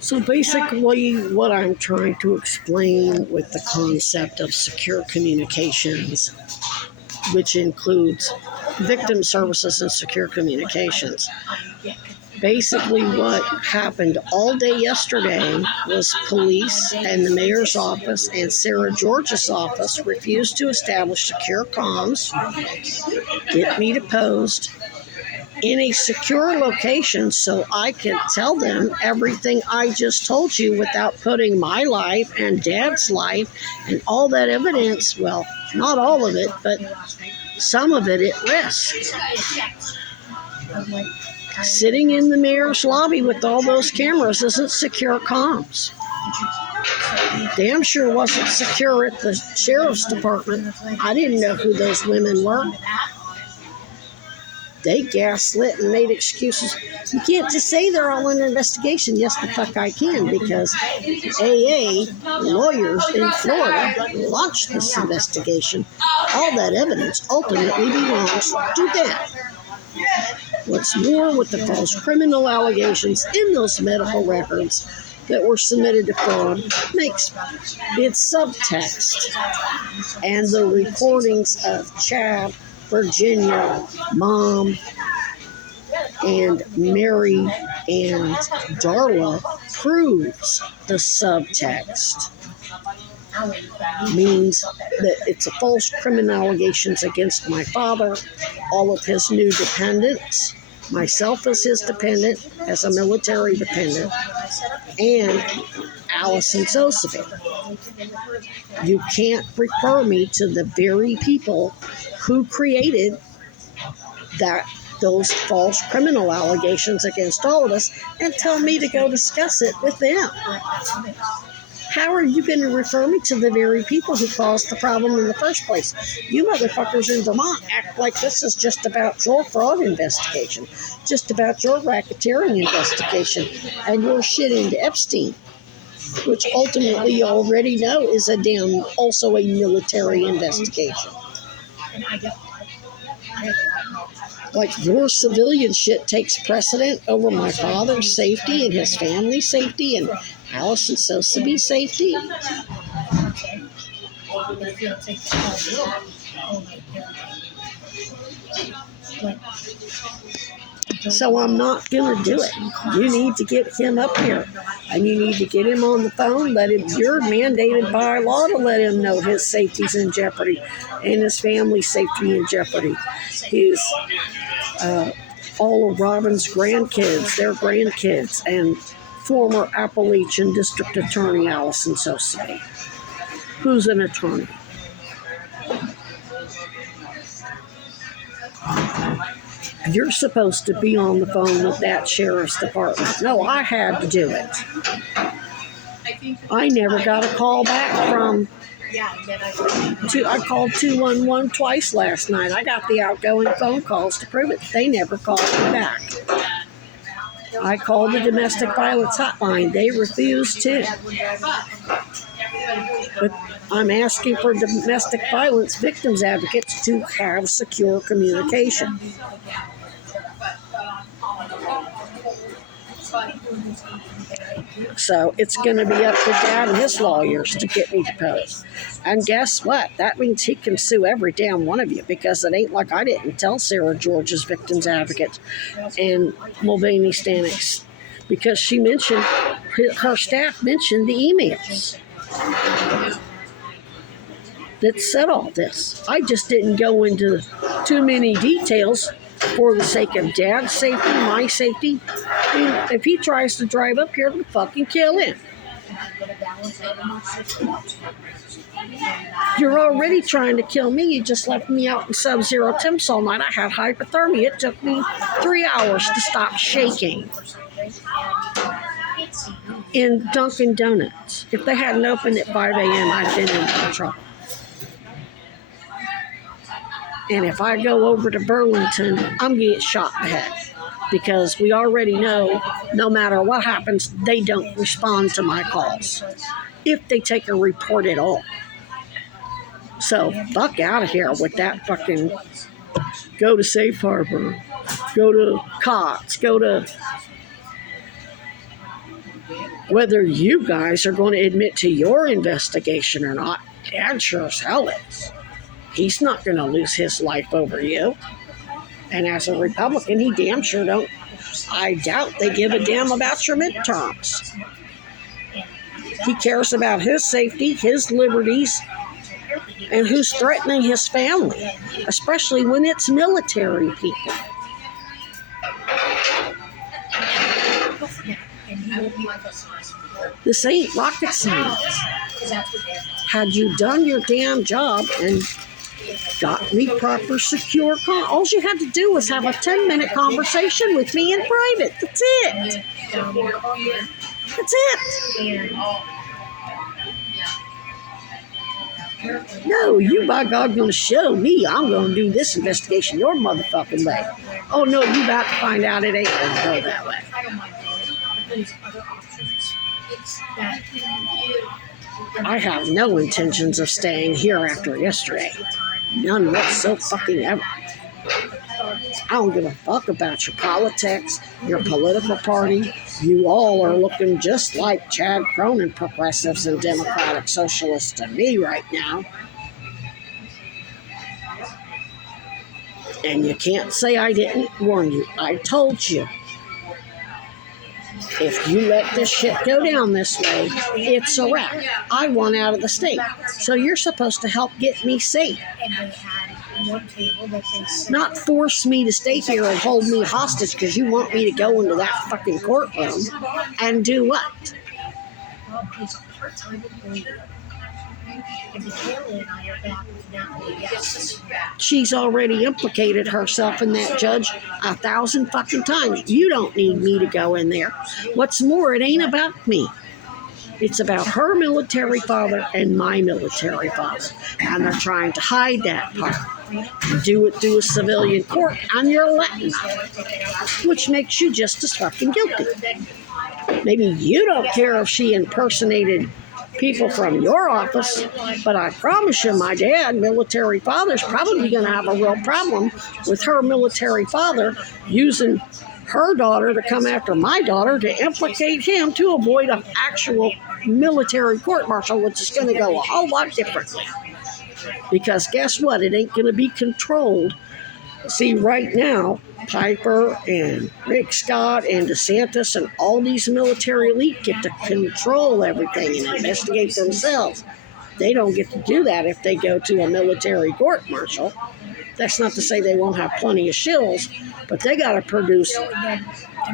So basically, what I'm trying to explain with the concept of secure communications, which includes victim services and secure communications. Basically, what happened all day yesterday was police and the mayor's office and Sarah George's office refused to establish secure comms, get me deposed in a secure location so I could tell them everything I just told you without putting my life and Dad's life and all that evidence, well, not all of it, but some of it at risk. Sitting in the mayor's lobby with all those cameras isn't secure comms. Damn sure wasn't secure at the sheriff's department. I didn't know who those women were. They gaslit and made excuses. You can't just say they're all under investigation. Yes, the fuck I can, because AA lawyers in Florida launched this investigation. All that evidence ultimately belongs to them. What's more, with the false criminal allegations in those medical records that were submitted to fraud makes its subtext and the recordings of Chad, Virginia, Mom, and Mary and Darla proves the subtext. Means that it's a false criminal allegations against my father, all of his new dependents, myself as his dependent, as a military dependent, and Allison Sosebee. You can't refer me to the very people who created those false criminal allegations against all of us and tell me to go discuss it with them. How are you going to refer me to the very people who caused the problem in the first place? You motherfuckers in Vermont act like this is just about your fraud investigation, just about your racketeering investigation, and your shit into Epstein, which ultimately you already know is also a military investigation. Like your civilian shit takes precedent over my father's safety and his family's safety and Allison Sosebee's safety. So I'm not going to do it. You need to get him up here. And you need to get him on the phone. You're mandated by law to let him know his safety's in jeopardy and his family's safety in jeopardy. His all of Robin's grandkids, their grandkids, and former Appalachian District Attorney Allison Sosebee, who's an attorney. You're supposed to be on the phone with that sheriff's department. No, I had to do it. I never got a call back from... I called 211 twice last night. I got the outgoing phone calls to prove it. They never called me back. I called the domestic violence hotline. They refused to. But I'm asking for domestic violence victims advocates to have secure communication. So it's going to be up to Dad and his lawyers to get me deposed. And guess what? That means he can sue every damn one of you, because it ain't like I didn't tell Sarah George's victims advocate and Mulvaney Stanix, because she mentioned, her staff mentioned the emails that said all this. I just didn't go into too many details for the sake of Dad's safety, my safety. I mean, if he tries to drive up here, we'll fucking kill him. You're already trying to kill me. You just left me out in sub-zero temps all night. I had hypothermia. It took me 3 hours to stop shaking in Dunkin' Donuts. If they hadn't opened at 5 a.m., I'd been in trouble. And if I go over to Burlington, I'm going to get shot in the head. Because we already know, no matter what happens, they don't respond to my calls. If they take a report at all. So, fuck out of here with that fucking... Go to Safe Harbor. Go to COTS. Go to... Whether you guys are going to admit to your investigation or not, Dad sure as hell is. He's not going to lose his life over you. And as a Republican, he damn sure don't. I doubt they give a damn about your midterms. He cares about his safety, his liberties, and who's threatening his family, especially when it's military people. This ain't rocket science. Had you done your damn job and got me proper secure all you had to do was have a 10-minute conversation with me in private. That's it. That's it. No, you by God gonna show me I'm gonna do this investigation your motherfucking way. Oh no, you about to find out it ain't gonna go that way. I have no intentions of staying here after yesterday. None whatsoever. I don't give a fuck about your politics, your political party. You all are looking just like Chad Cronin progressives and Democratic Socialists to me right now. And you can't say I didn't warn you. I told you. If you let this shit go down this way, it's a wrap. I want out of the state. So you're supposed to help get me safe. Not force me to stay here and hold me hostage because you want me to go into that fucking courtroom and do what? She's already implicated herself in that, Judge, 1,000 fucking times. You don't need me to go in there. What's more, it ain't about me. It's about her military father and my military father. And they're trying to hide that part. Do it through a civilian court, and you're letting them, which makes you just as fucking guilty. Maybe you don't care if she impersonated people from your office, but I promise you, my dad, military father's probably going to have a real problem with her military father using her daughter to come after my daughter to implicate him to avoid an actual military court-martial, which is going to go a whole lot differently. Because guess what? It ain't going to be controlled. See, right now, Piper and Rick Scott and DeSantis and all these military elite get to control everything and investigate themselves. They don't get to do that if they go to a military court-martial. That's not to say they won't have plenty of shills, but they got to produce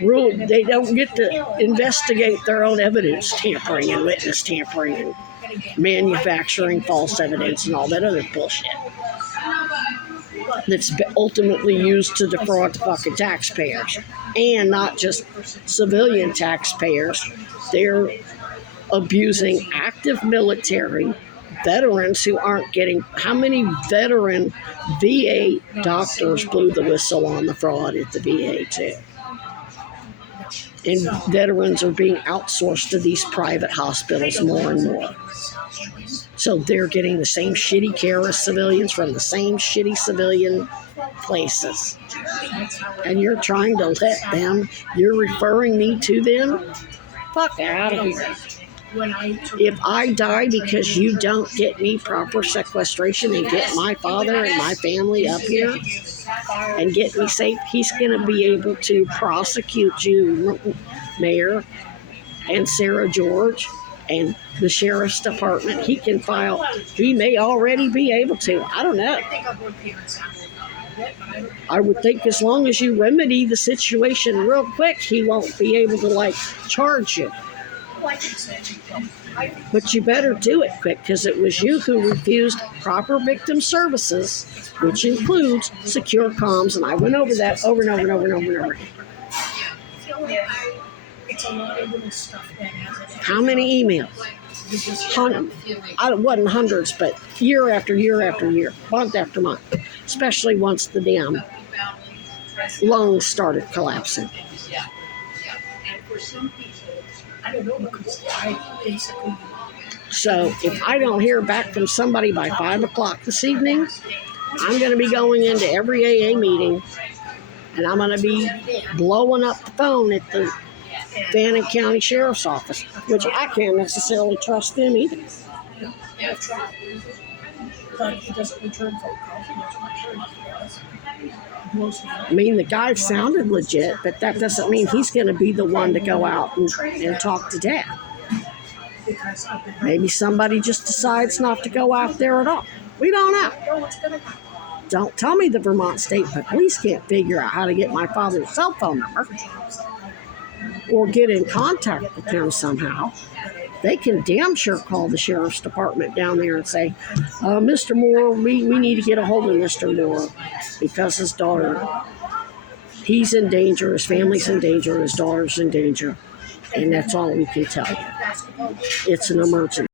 rule. They don't get to investigate their own evidence tampering and witness tampering and manufacturing false evidence and all that other bullshit that's ultimately used to defraud the fucking taxpayers, and not just civilian taxpayers. They're abusing active military veterans who aren't getting. How many veteran VA doctors blew the whistle on the fraud at the VA too? And veterans are being outsourced to these private hospitals more and more. So they're getting the same shitty care as civilians from the same shitty civilian places. And you're trying to let them, you're referring me to them? Fuck out of here. If I die because you don't get me proper sequestration and get my father and my family up here and get me safe, he's going to be able to prosecute you, Mayor, and Sarah George, and the Sheriff's Department. He can file, he may already be able to. I don't know. I would think as long as you remedy the situation real quick, he won't be able to, charge you. But you better do it quick, because it was you who refused proper victim services, which includes secure comms, and I went over that over and over and over and over and over again. How many emails? I wasn't hundreds, but year after year after year, month after month, especially once the damn loans started collapsing. So if I don't hear back from somebody by 5 o'clock this evening, I'm going to be going into every AA meeting, and I'm going to be blowing up the phone at the Fannin County Sheriff's Office, which I can't necessarily trust them either. I've tried. But he doesn't return phone calls. He doesn't return emails. I mean, the guy sounded legit, but that doesn't mean he's going to be the one to go out and talk to Dad. Because I've been Maybe somebody just decides not to go out there at all. We don't know. know what's going to happen. Don't tell me the Vermont State Police can't figure out how to get my father's cell phone number or get in contact with him somehow. They can damn sure call the sheriff's department down there and say, Mr. Moore, we need to get a hold of Mr. Moore because his daughter, he's in danger, his family's in danger, his daughter's in danger, and that's all we can tell you. It's an emergency.